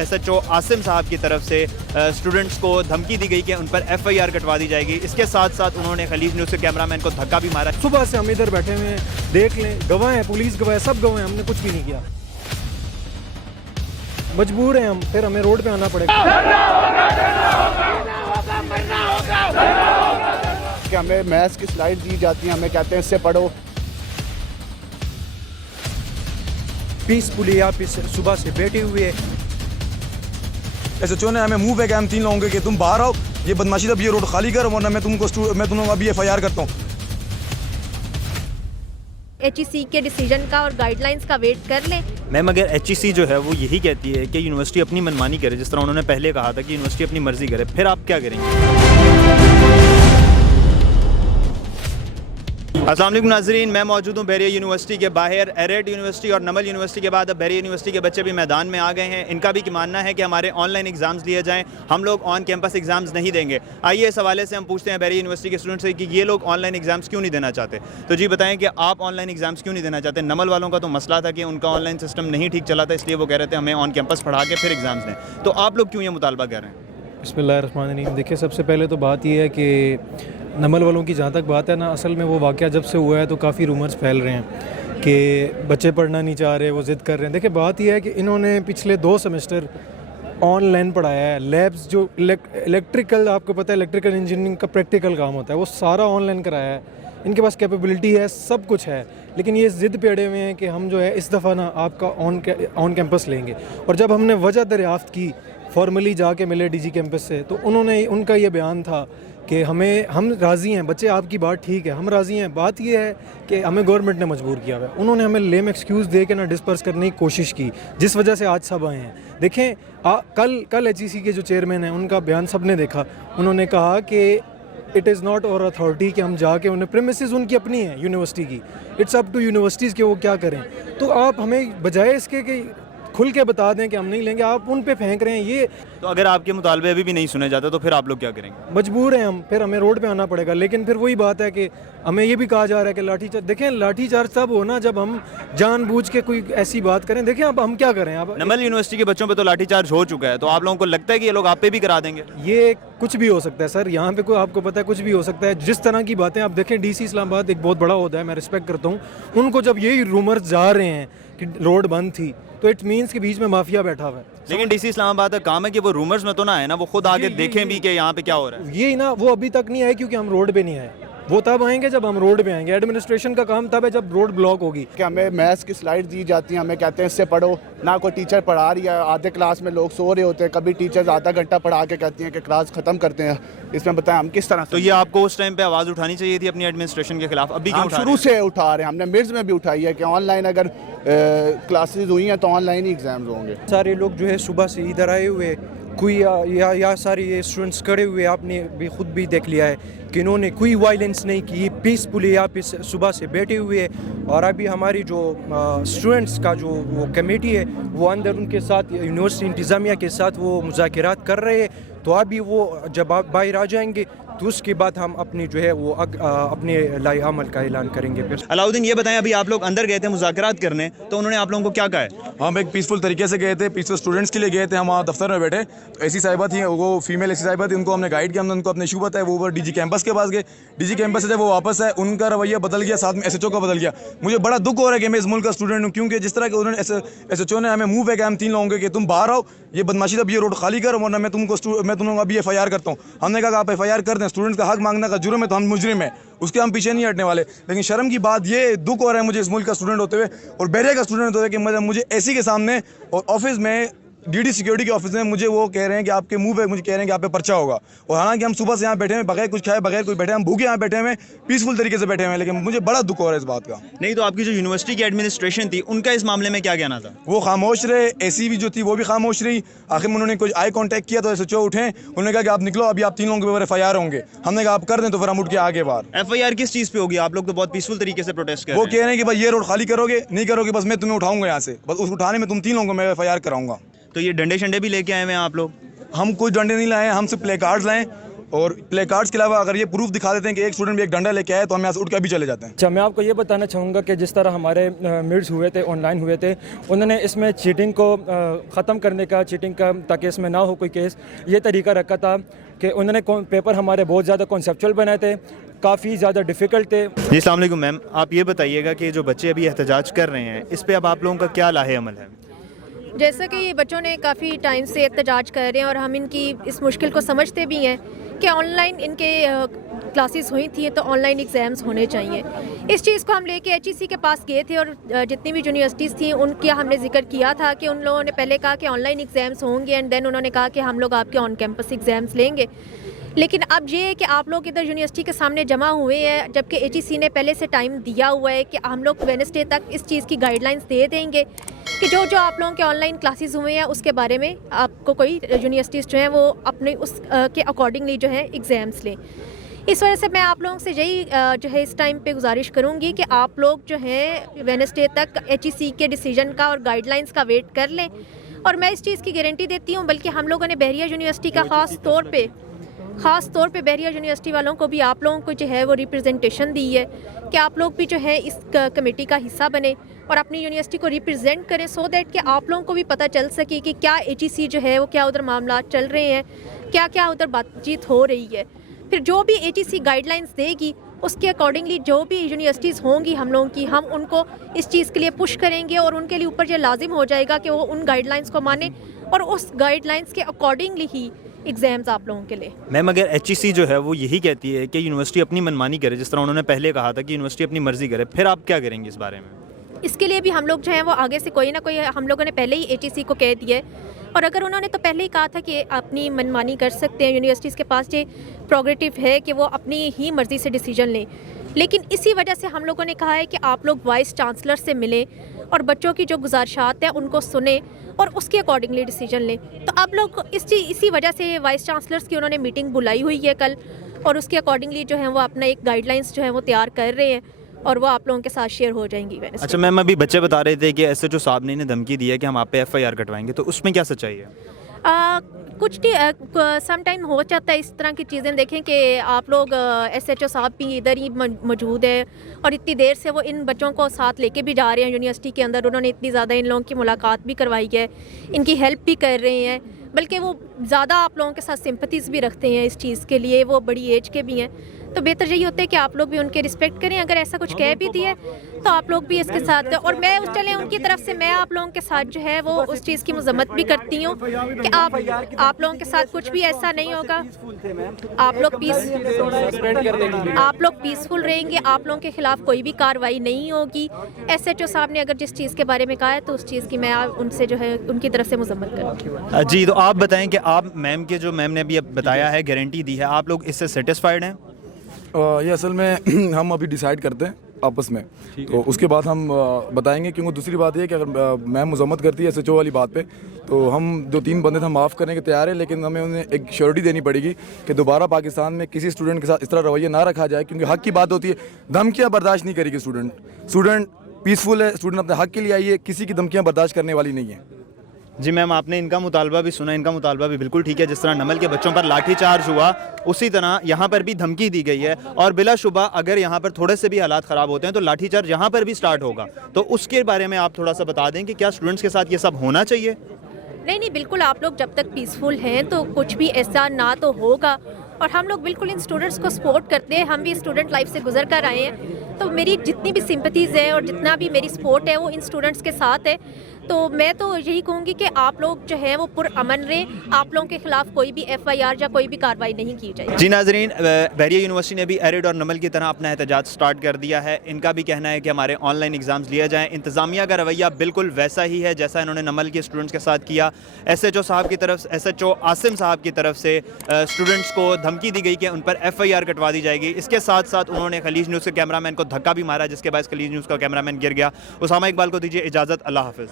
SHO Asim साहब की तरफ से स्टूडेंट्स को धमकी दी गई कि उन पर FIR कटवा दी जाएगी। इसके साथ साथ उन्होंने खलीज न्यूज़ के कैमरामैन को धक्का भी मारा। सुबह से हम इधर बैठे हुए हैं, देख लें, गवाह हैं, पुलिस गवाह है, सब गवाह हैं, हमने कुछ भी नहीं किया। मजबूर हैं हम, फिर हमें रोड पे आना पड़ेगा। कि हमें मैथ्स की स्लाइड दी जाती है, हमें कहते हैं इससे पढ़ो। पीसफुली यहाँ पे सुबह से बैठे हुए SHO ने हमें मुंह पे कहा हम 3 लोगों के कि तुम बाहर आओ, ये बदमाशी अब ये रोड खाली कर, वरना मैं तुमको अभी FIR करता हूँ। HEC के डिसीजन का और गाइडलाइंस का वेट कर लें। मैम अगर HEC जो है वो यही कहती है कि यूनिवर्सिटी अपनी मनमानी करे, जिस तरह उन्होंने पहले कहा था कि यूनिवर्सिटी अपनी मर्जी करे, फिर आप क्या करेंगे? अस्सलाम वालेकुम नाज़रीन, मैं मौजूद हूँ बहरिया यूनिवर्सिटी के बाहर। एरेड यूनिवर्सिटी और नमल यूनिवर्सिटी के बाद अब बहरिया यूनिवर्सिटी के बच्चे भी मैदान में आ गए हैं। इनका भी मानना है कि हमारे ऑनलाइन एग्ज़ाम्स लिए जाएं, हम लोग ऑन कैंपस एग्ज़ाम्स नहीं देंगे। आइए इस हवाले से हम पूछते हैं बहरिया यूनिवर्सिटी के स्टूडेंट से कि ये लोग ऑनलाइन एग्ज़ाम्स क्यों नहीं देना चाहते। तो जी बताएं कि आप ऑनलाइन एग्ज़ाम्स क्यों नहीं देना चाहते। नमल वालों का तो मसला था कि उनका ऑनलाइन सिस्टम नहीं ठीक चला था, इसलिए वो कह रहे थे हमें ऑन कैंपस पढ़ा के फिर एग्ज़ाम्स दें। तो आप लोग क्यों ये मुतालबा कर रहे हैं? बिस्मिल्लाहिर्रहमानिर्रहीम। देखिए, सबसे पहले तो बात यह है कि नमल वालों की जहाँ तक बात है ना, असल में वो वाक़या जब से हुआ है तो काफ़ी रूमर्स फैल रहे हैं कि बच्चे पढ़ना नहीं चाह रहे, वो ज़िद कर रहे हैं। देखिए, बात यह है कि इन्होंने पिछले 2 सेमेस्टर ऑनलाइन पढ़ाया है। लैब्स जो इलेक्ट्रिकल, आपको पता है इलेक्ट्रिकल इंजीनियरिंग का प्रैक्टिकल काम होता है, वो सारा ऑनलाइन कराया है। इनके पास कैपेबिलिटी है, सब कुछ है, लेकिन ये ज़िद पे अड़े हुए हैं कि हम जो है इस दफ़ा ना आपका ऑन कैंपस लेंगे। और जब हमने वजह दरियाफ़्त की, फॉर्मली जाके मिले DG कैंपस से, तो उनका ये बयान था कि हम राज़ी हैं, बच्चे आपकी बात ठीक है, हम राज़ी हैं। बात ये है कि हमें गवर्नमेंट ने मजबूर किया हुआ है। उन्होंने हमें लेम एक्सक्यूज़ दे के ना डिस्पर्स करने की कोशिश की, जिस वजह से आज सब आए हैं। देखें, कल HEC के जो चेयरमैन हैं उनका बयान सब ने देखा। उन्होंने कहा कि इट इज़ नॉट और अथॉरिटी कि हम जाके उन्हें, प्रेमिसेस उनकी अपनी है यूनिवर्सिटी की, इट्स अप टू यूनिवर्सिटीज़ के वो क्या करें। तो आप हमें बजाय इसके कि खुल के बता दें कि हम नहीं लेंगे, आप उन पे फेंक रहे हैं ये। तो अगर आपके मुतालबे अभी भी नहीं सुने जाते तो फिर आप लोग क्या करेंगे? मजबूर हैं हम, फिर हमें रोड पे आना पड़ेगा। लेकिन फिर वही बात है कि हमें ये भी कहा जा रहा है कि लाठीचार्ज। देखें, लाठीचार्ज तब होना जब हम जानबूझ के कोई ऐसी बात करें। देखें, अब हम क्या करें। अब नमल यूनिवर्सिटी के बच्चों पे तो लाठीचार्ज हो चुका है, तो आप लोगों को लगता है कि ये लोग आप पे भी करा देंगे? ये कुछ भी हो सकता है सर, यहाँ पे कोई, आपको पता है, कुछ भी हो सकता है। जिस तरह की बातें आप देखें, DC इस्लामाबाद एक बहुत बड़ा होता है, मैं रिस्पेक्ट करता हूँ उनको। जब यही रूमर्स जा रहे हैं कि रोड बंद थी, तो इट मीन्स के बीच में माफिया बैठा हुआ है। लेकिन DC इस्लामाबाद का काम है कि वो रूमर्स में तो ना है ना, वो खुद आके देखें भी कि यहाँ पे क्या हो रहा है। यही ना, वो अभी तक नहीं आए क्योंकि हम रोड पे नहीं आए। वो तब आएंगे जब हम रोड पे आएंगे। एडमिनिस्ट्रेशन का काम तब है जब रोड ब्लॉक होगी। कि हमें मैथ्स की स्लाइड दी जाती है, हमें कहते हैं इससे पढ़ो। ना कोई टीचर पढ़ा रही है, आधे क्लास में लोग सो रहे होते हैं। कभी टीचर्स आधा घंटा पढ़ा के कहती हैं कि क्लास ख़त्म करते हैं। इसमें बताएं हम किस तरह। तो ये आपको उस टाइम पे आवाज़ उठानी चाहिए थी अपनी एडमिनिस्ट्रेशन के खिलाफ। अभी क्यों हम उठा रहे शुरू हैं? से उठा रहे हैं, हमने मिर्ज में भी उठाई है कि ऑनलाइन अगर क्लासेस हुई हैं तो ऑनलाइन ही एग्ज़ाम्स होंगे। सारे लोग जो है सुबह से इधर आए हुए, कोई या सारे ये स्टूडेंट्स खड़े हुए, आपने भी खुद भी देख लिया है कि इन्होंने कोई वायलेंस नहीं की, पीसफुली यहाँ पे सुबह से बैठे हुए। और अभी हमारी जो स्टूडेंट्स का जो वो कमेटी है, वो अंदर उनके साथ यूनिवर्सिटी इंतज़ामिया के साथ वो मुज़ाकरात कर रहे हैं। तो अभी वो जब आप बाहर आ जाएंगे तो उसके बाद हम अपनी जो है वो अपने लाए अमल का ऐलान करेंगे। फिर अलाउद्दीन, ये बताएं, अभी आप लोग अंदर गए थे मुज़ाकरात करने, तो उन्होंने आप लोगों को क्या कहा है? हम एक पीसफुल तरीके से गए थे, पीसफुल स्टूडेंट्स के लिए गए थे। हम वहाँ दफ्तर में बैठे, तो ऐसी साहिबा थी, वो फीमेल ऐसी साहिबा थी, उनको हमने गाइड किया, हमने उनको अपने इशू बताया। वो ऊपर DG कैंपस के पास गए, DG कैंपस से जब वो वापस आए, उनका रवैया बदल गया, साथ में SHO का बदल गया। मुझे बड़ा दुख हो रहा है कि मैं इस मुल्क का स्टूडेंट हूँ, क्योंकि जिस तरह के उन्होंने SHO ने हमें मुँह पे कहा हम 3 लोगों के कि तुम बाहर आओ, ये बदमाशी अब ये रोड खाली करो, वरना मैं तुमको अभी FIR करता हूँ। हमने कहा आप FIR कर दें, स्टूडेंट्स का हक मांगना का जुर्म है तो हम मुजरिम है, उसके हम पीछे नहीं हटने वाले। लेकिन शर्म की बात, ये दुख हो रहा है मुझे इस मुल्क का स्टूडेंट होते हुए और बहरिया का स्टूडेंट होते हुए कि मुझे एसी के सामने और ऑफिस में DD सिक्योरिटी के ऑफिस में मुझे वो कह रहे हैं कि आपके मुंह पे, मुझे कह रहे हैं कि आप पे पर्चा होगा। और हालांकि हम सुबह से यहाँ बैठे हैं, बगैर कुछ खाए, बगैर कुछ बैठे, हम भूखे यहाँ बैठे हुए, पीसफुल तरीके से बैठे हुए हैं। लेकिन मुझे बड़ा दुख हो रहा है इस बात का। नहीं तो आपकी जो यूनिवर्सिटी की एडमिनिस्ट्रेशन थी, उनका इस मामले में क्या कहना था? वो खामोश रहे, AC भी जो थी वो भी खामोश रही। आखिर में उन्होंने कुछ आई कांटेक्ट किया तो SHO उठे, उन्होंने कहा कि आप निकलो, अभी आप 3 लोगों के ऊपर FIR होंगे। हमने कहा आप कर दें, तो फिर हम उठ के आगे बाहर। FIR किस चीज़ पे होगी? आप लोग तो बहुत पीसफुल तरीके से प्रोटेस्ट कर वो रहे कह रहे हैं कि भाई ये रोड खाली करोगे, नहीं करोगे बस मैं तुम्हें उठाऊंगा यहाँ से, बस उस उठाने में तुम 3 लोगों को मैं FIR कराऊंगा। तो ये डंडे शंडे भी लेके आए हुए हैं आप लोग? हम कोई डंडे नहीं लाए हैं, हम सिर्फ प्ले कार्ड्स लाए। और प्ले कार्ड्स के अलावा अगर ये प्रूफ दिखा देते हैं कि एक स्टूडेंट भी एक डंडा लेके आए तो हम यहाँ से उठ कर भी चले जाते हैं। अच्छा, मैं आपको ये बताना चाहूँगा कि जिस तरह हमारे मिड्स हुए थे, ऑनलाइन हुए थे, उन्होंने इसमें चीटिंग को ख़त्म करने का, चीटिंग का ताकि इसमें ना हो कोई केस, ये तरीका रखा था कि उन्होंने पेपर हमारे बहुत ज़्यादा कॉन्सेप्चुअल बनाए थे, काफ़ी ज़्यादा डिफ़िकल्ट थे। जी अस्सलाम वालेकुम मैम, आप ये बताइएगा कि जो बच्चे अभी एहतजाज कर रहे हैं इस पे अब आप लोगों का क्या लाहे अमल है? जैसा कि ये बच्चों ने काफ़ी टाइम से एहतजाज कर रहे हैं और हम इनकी इस मुश्किल को समझते भी हैं कि ऑनलाइन इनके क्लासेस हुई थी तो ऑनलाइन एग्ज़ाम्स होने चाहिए। इस चीज़ को हम लेके HEC के पास गए थे और जितनी भी यूनिवर्सिटीज़ थी उनका हमने जिक्र किया था कि उन लोगों ने पहले कहा कि ऑनलाइन एग्ज़ाम्स होंगे एंड देन उन्होंने कहा कि हम लोग आपके ऑन कैंपस एग्ज़ाम्स लेंगे। लेकिन अब ये है कि आप लोग इधर यूनिवर्सिटी के सामने जमा हुए हैं, जबकि HEC ने पहले से टाइम दिया हुआ है कि हम लोग वेडनेसडे तक इस चीज़ की गाइडलाइंस दे देंगे कि जो जो आप लोगों के ऑनलाइन क्लासेस हुए हैं उसके बारे में आपको कोई यूनिवर्सिटीज़ जो हैं वो अपने उस के अकॉर्डिंगली जो है एग्ज़ाम्स लें। इस वजह से मैं आप लोगों से यही जो है इस टाइम पे गुजारिश करूँगी कि आप लोग जो है वेडनेसडे तक HEC के डिसीजन का और गाइडलाइंस का वेट कर लें। और मैं इस चीज़ की गारंटी देती हूँ, बल्कि हम लोगों ने बहरिया यूनिवर्सिटी का ख़ास तौर पे बहरिया यूनिवर्सिटी वालों को भी आप लोगों को जो है वो रिप्रेजेंटेशन दी है कि आप लोग भी जो है इस कमेटी का हिस्सा बने और अपनी यूनिवर्सिटी को रिप्रेजेंट करें, सो दैट कि आप लोगों को भी पता चल सके कि क्या HEC जो है वो क्या उधर मामला चल रहे हैं, क्या क्या उधर बातचीत हो रही है। फिर जो भी HEC गाइडलाइंस देगी उसके अकॉर्डिंगली जो भी यूनिवर्सिटीज़ होंगी हम लोगों की, हम उनको इस चीज़ के लिए पुश करेंगे और उनके लिए ऊपर ये लाजिम हो जाएगा कि वो उन गाइडलाइंस को माने और उस गाइडलाइंस के अकॉर्डिंगली ही एग्ज़ाम्स आप लोगों के लिए। मैम अगर HEC जो है वो यही कहती है कि यूनिवर्सिटी अपनी मनमानी करे, जिस तरह उन्होंने पहले कहा था कि यूनिवर्सिटी अपनी मर्ज़ी करे, फिर आप क्या करेंगे इस बारे में? इसके लिए भी हम लोग जो है वो आगे से कोई ना कोई, हम लोगों ने पहले ही HEC को कह दिया है और अगर उन्होंने तो पहले ही कहा था कि अपनी मनमानी कर सकते हैं, यूनिवर्सिटीज़ के पास ये प्रोग्रेटिव है कि वो अपनी ही मर्ज़ी से डिसीजन लें। लेकिन इसी वजह से हम लोगों ने कहा है कि आप लोग वाइस चांसलर से मिलें और बच्चों की जो गुजारिशात हैं उनको सुने और उसके अकॉर्डिंगली डिसीजन लें। तो अब लोग इसी वजह से वाइस चांसलर्स की उन्होंने मीटिंग बुलाई हुई है कल और उसके अकॉर्डिंगली जो है वो अपना एक गाइडलाइंस जो है वो तैयार कर रहे हैं और वो आप लोगों के साथ शेयर हो जाएंगी। अच्छा मैम, अभी बच्चे बता रहे थे कि SHO साहब ने इन्हें धमकी दी है कि हम आप पे FIR कटवाएंगे, तो उसमें क्या सच्चाई है? कुछ सम टाइम हो जाता है इस तरह की चीज़ें। देखें कि आप लोग SHO साहब भी इधर ही मौजूद है और इतनी देर से वो इन बच्चों को साथ लेके भी जा रहे हैं यूनिवर्सिटी के अंदर। उन्होंने इतनी ज़्यादा इन लोगों की मुलाकात भी करवाई है, इनकी हेल्प भी कर रहे हैं, बल्कि वो ज़्यादा आप लोगों के साथ सिंपथीज़ भी रखते हैं इस चीज़ के लिए। वो बड़ी एज के भी हैं, तो बेहतर यही होता है कि आप लोग भी उनके रिस्पेक्ट करें। अगर ऐसा कुछ कह भी दिया तो आप लोग भी इसके साथ, और मैं चलें उनकी तरफ से मैं आप लोगों के साथ जो है वो उस चीज़ की मजम्मत भी करती हूँ कि आप लोगों के साथ कुछ भी ऐसा नहीं होगा। आप लोग पीसफुल रहेंगे, आप लोगों के खिलाफ कोई भी कार्रवाई नहीं होगी। SHO साहब ने अगर जिस चीज़ के बारे में कहा है तो उस चीज़ की मैं उनसे जो है उनकी तरफ से मजम्मत करूँगी। जी, तो आप बताएं कि आप मैम के जो मैम ने अभी बताया है, गारंटी दी है, आप लोग इससे सेटिस्फाइड हैं? ये असल में हम अभी डिसाइड करते हैं आपस में, तो उसके बाद हम बताएंगे। क्योंकि दूसरी बात ये है कि अगर मैम मजम्मत करती है SHO वाली बात पे, तो हम जो 3 बंदे थे हम माफ़ करने के तैयार है, लेकिन हमें उन्हें एक श्योरिटी देनी पड़ेगी कि दोबारा पाकिस्तान में किसी स्टूडेंट के साथ इस तरह रवैया ना रखा जाए। क्योंकि हक़ की बात होती है, धमकियाँ बर्दाश्त नहीं करेगी स्टूडेंट पीसफुल है, स्टूडेंट अपने हक़ के लिए आई है, किसी की धमकियाँ बर्दाश्त करने वाली नहीं है। जी मैम, आपने इनका मुतालबा भी सुना, इनका मुतालबा भी बिल्कुल ठीक है। जिस तरह नमल के बच्चों पर लाठीचार्ज हुआ उसी तरह यहाँ पर भी धमकी दी गई है और बिलाशुबा अगर यहाँ पर थोड़े से भी हालात ख़राब होते हैं तो लाठीचार्ज यहाँ पर भी स्टार्ट होगा। तो उसके बारे में आप थोड़ा सा बता दें कि क्या स्टूडेंट्स के साथ ये सब होना चाहिए? नहीं, बिल्कुल, आप लोग जब तक पीसफुल हैं तो कुछ भी ऐसा ना तो होगा और हम लोग बिल्कुल इन स्टूडेंट्स को सपोर्ट करते हैं। हम भी स्टूडेंट लाइफ से गुजर कर आए हैं, तो मेरी जितनी भी सिंपथीज़ है और जितना भी मेरी सपोर्ट है वो इन स्टूडेंट्स के साथ है। तो मैं तो यही कहूँगी कि आप लोग जो है वो पुरअमन रहें, आप लोगों के खिलाफ कोई भी FIR या कोई भी कार्रवाई नहीं की जाए। जी नाजरीन, बहरिया यूनिवर्सिटी ने भी एरिड और नमल की तरह अपना एहतजाज स्टार्ट कर दिया है। इनका भी कहना है कि हमारे ऑनलाइन एग्ज़ाम्स लिए जाएँ। इंतज़ामिया का रवैया बिल्कुल वैसा ही है जैसा इन्होंने नमल के स्टूडेंट्स के साथ किया। SHO साहब की तरफ, SHO आसिम साहब की तरफ से स्टूडेंट्स को धमकी दी गई कि उन पर FIR कटवा दी जाएगी। इसके साथ साथ उन्होंने खलीज न्यूज़ के कैमरामैन को धक्का भी मारा, जिसके बाद खलीज न्यूज़ का कैमरामैन गिर गया। उसामा इकबाल को दीजिए इजाज़त, अल्लाह हाफ़िज़।